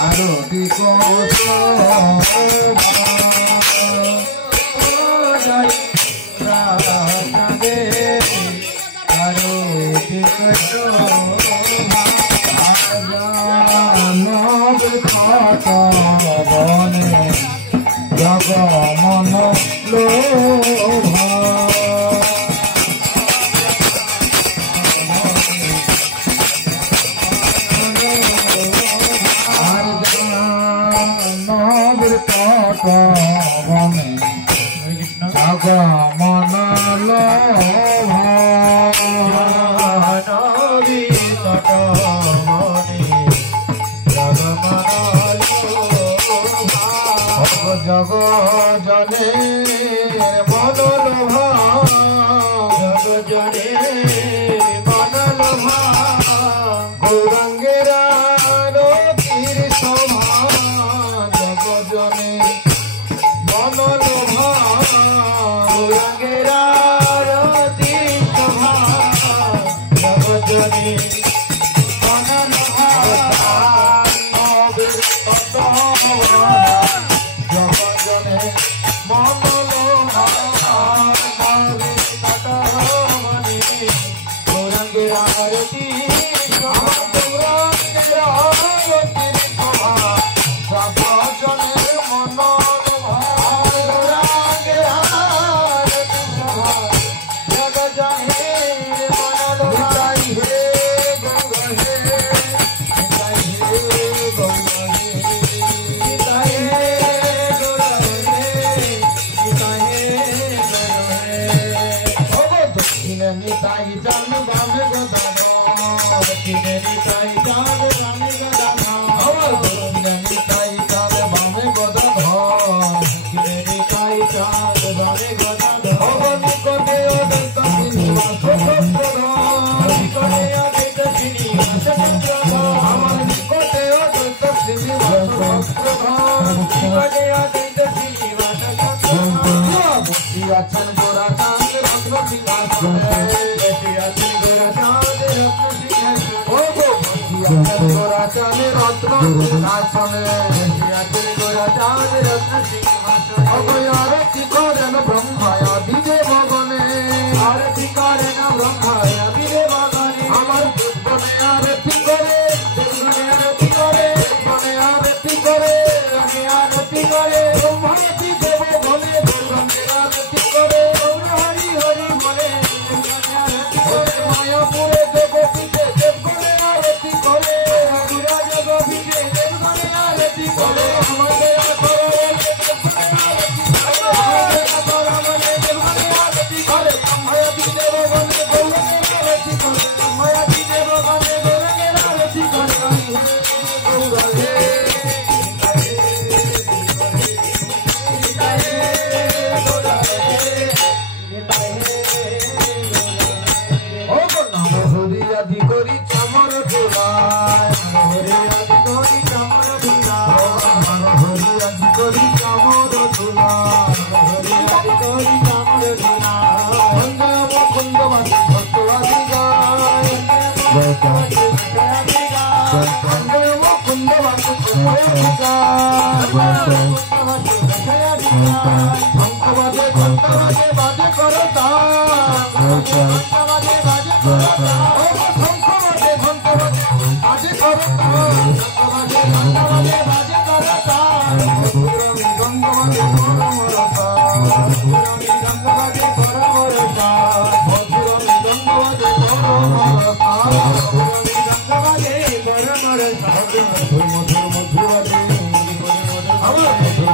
আরতি জগমন লোভা জগমন লোভা jug জনে মনোলোভা jug জনে মনোলোভা গৌরাঙ্গের আরতির শোভা জগ জনে মনোলোভা গৌরাঙ্গের আরতির শোভা জগ জনে আরতি করেন ব্রহ্মায়া দিবে ভগনে আরতি করেন ব্রহ্মায়া দিবে ভগনে আমার জীবনে আরতি করে আরতি করে মনে আরতি করে আমি আরতি করে ব্রহ্মায়াতি দেব বলে ভগনে আরতি করে হরি হরি বলে আরতি করে মায়াপুরে দেব পিঠে দেব করে আরতি করে বিরাজ গোবিন্দে দেব করে আরতি করে আমাদের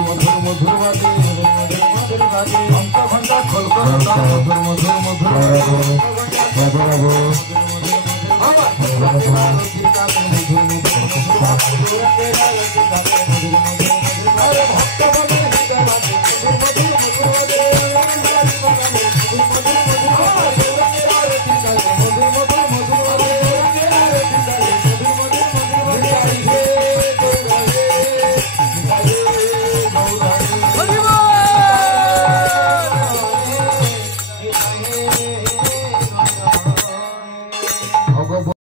মধুর